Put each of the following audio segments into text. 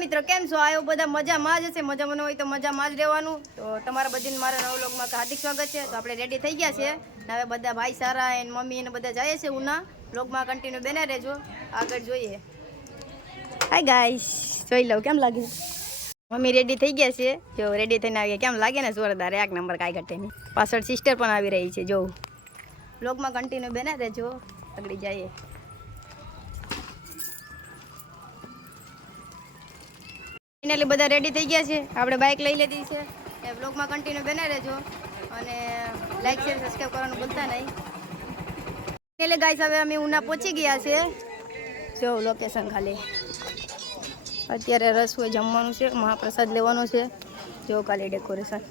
મિત્રો કેમ છો? આયો બધા મજામાં જ હશે. મજામાં ન હોય તો મજામાં જ રહેવાનું. તો તમારા બધાને મારા નવા વ્લોગમાં હાર્દિક સ્વાગત છે. તો આપણે રેડી થઈ ગયા છે. હવે બધા ભાઈ સારા અને મમ્મી ને બધા જાય છે ઉના. વ્લોગમાં કન્ટિન્યુ બને રહેજો. આગળ જોઈએ. હાય ગાઈસ, જોઈ લો કેમ લાગે. મમ્મી રેડી થઈ ગયા છે. જો રેડી થઈને આવી કેમ લાગે ને જોરદાર, એક નંબર કાંઈ ઘટે નહીં. પાછળ સિસ્ટર પણ આવી રહી છે. જો વ્લોગમાં કન્ટિન્યુ બને રહેજો. આગળ જઈએ. ફાઇનલી બધા રેડી થઈ ગયા છે. આપણે બાઇક લઈ લીધી છે. એ બ્લોગમાં કન્ટિન્યુ બને રહેજો અને લાઈક શેર સબસ્ક્રાઈબ કરવાનું ભૂલતા નહીં. એટલે ગાઈસ હવે અમે ઉના પહોંચી ગયા છે. જો લોકેશન ખાલી અત્યારે રસોઈ જમવાનું છે, મહાપ્રસાદ લેવાનો છે. જો ખાલી ડેકોરેશન.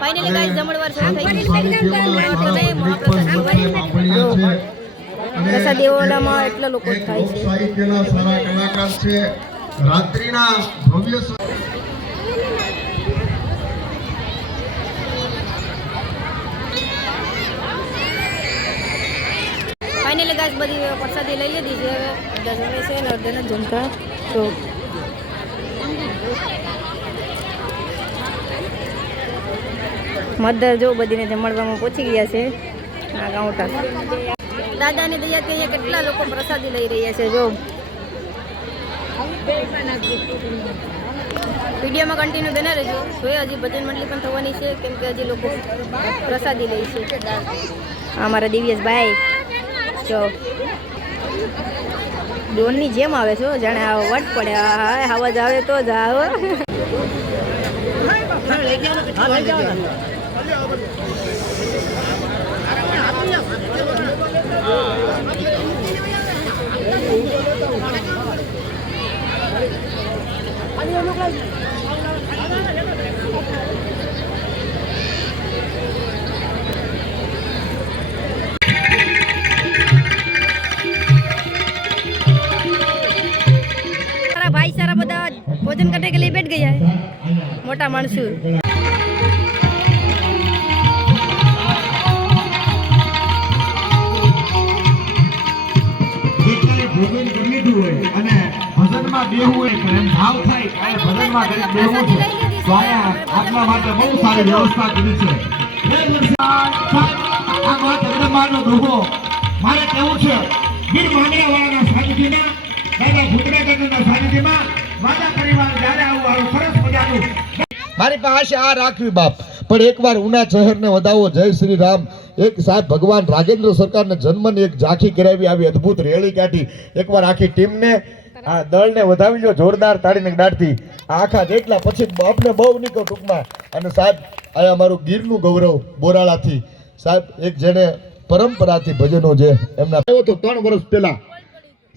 ફાઇનલી ગાઈસ જમણવાર શરૂ થઈ ગયું છે. પ્રસાદ દેવાલામાં એટલા લોકો થાય છે. સાહિત્યના સારા કલાકાર છે. રાત્રિના ભવ્ય ફાઇનલી ગાઈસ બધી પ્રસાદી લઈ લીધી છે. બધા જમે છે ને અડધા નથી જમતા. તો મધર જો બધીને જમણવામાં પહોંચી ગયા છે. આ ગાઉટા દાદાને દયાથી અહીંયા કેટલા લોકો પ્રસાદી લઈ રહ્યા છે. જો વિડીયોમાં કન્ટિન્યુ બના રહેજો. જોઈએ હજી ભજન મંડળી પણ થવાની છે, કેમ કે હજી લોકો પ્રસાદી લે છે. અમારા દિવ્યેશભાઈ જો ડોનની જેમ આવે છે. જાણે આ વટ પડે. હા અવાજ આવે તો જ આવો. भाई सारा બધા ભોજન करने के लिए बैठ गया है. मोटा मानसूर ભજનમાં બેહવું હોય તો એમ ભાવ થાય કે આ ભજનમાં કંઈક બેહવું છે તો અહીંયા આપના માટે બહુ સારી વ્યવસ્થા કરી છે આ વાત જગદંબાનો દુહો મારે કેવું છે વીર માંગરાવાળાના સાનિધ્યમાં દાદા ભૂતરા દાદાના સાનિધ્યમાં મારા પરિવાર જ્યારે આવું સરસ મજાનું મારી પાસે આ રાખવી બાપ પણ એકવાર ઉના શહેરને વધાવો જય શ્રી રામ એક સાહેબ ભગવાન રાજેન્દ્ર સરકારને જન્મની એક ઝાંખી કરાવી આવી અદ્ભુત રેલી કાઢી એકવાર આખી ટીમને આ દળને વધાવી લો જોરદાર તાળીને દાડથી આખા જેટલા પછી આપને બહુ નીકળો ટૂંકમાં અને સાહેબ આ અમારું ગીરનું ગૌરવ બોરાળાથી સાહેબ એક જેને પરંપરાથી ભજનો છે એમના આવ્યો તો 3 વર્ષ પહેલા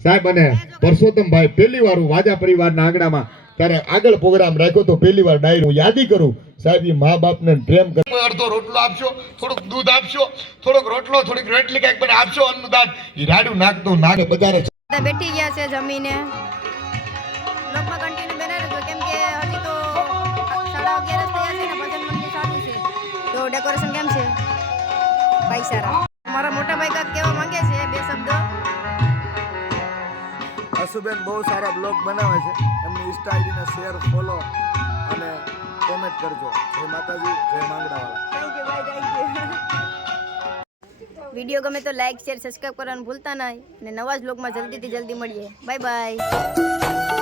સાહેબ અને પરસોત્તમભાઈ પહેલી વાર વાજા પરિવારના આંગણામાં ત્યારે આગળ પ્રોગ્રામ રાખ્યો તો પહેલી વાર ડાયરી હું યાદી કરું સાહેબ એ મા બાપને પ્રેમ કરે અડધો રોટલો આપશો થોડુંક દૂધ આપશો થોડોક રોટલો થોડીક રોટલી કાંઈક પણ આપશો અન્નનું દાન એ રાડું નાખતો નાખે બજારે બધા બેઠી ગયા છે જમીને બ્લોગમાં કન્ટિન્યુ બને રહેજો કેમ કે હજી તો 11:30 થયા છે ને ભજન મંડળી ચાલુ છે તો ડેકોરેશન કેમ છે ભાઈ સારા મારા મોટા ભાઈ કાક કહેવા માંગે છે 2 શબ્દ હસુબેન બહુ સારા બ્લોગ બનાવે છે એમની ઇન્સ્ટા આઈડીને શેર ફોલો અને કોમેન્ટ કરજો જય માતાજી જય માંગડાવાળા થેન્ક યુ ભાઈ થેન્ક યુ વિડિયો ગમે તો લાઈક શેર સબસ્ક્રાઇબ કરવાનું ભૂલતા નહીં અને નવા જ બ્લોગમાં જલ્દીથી જલ્દી મળીએ બાય બાય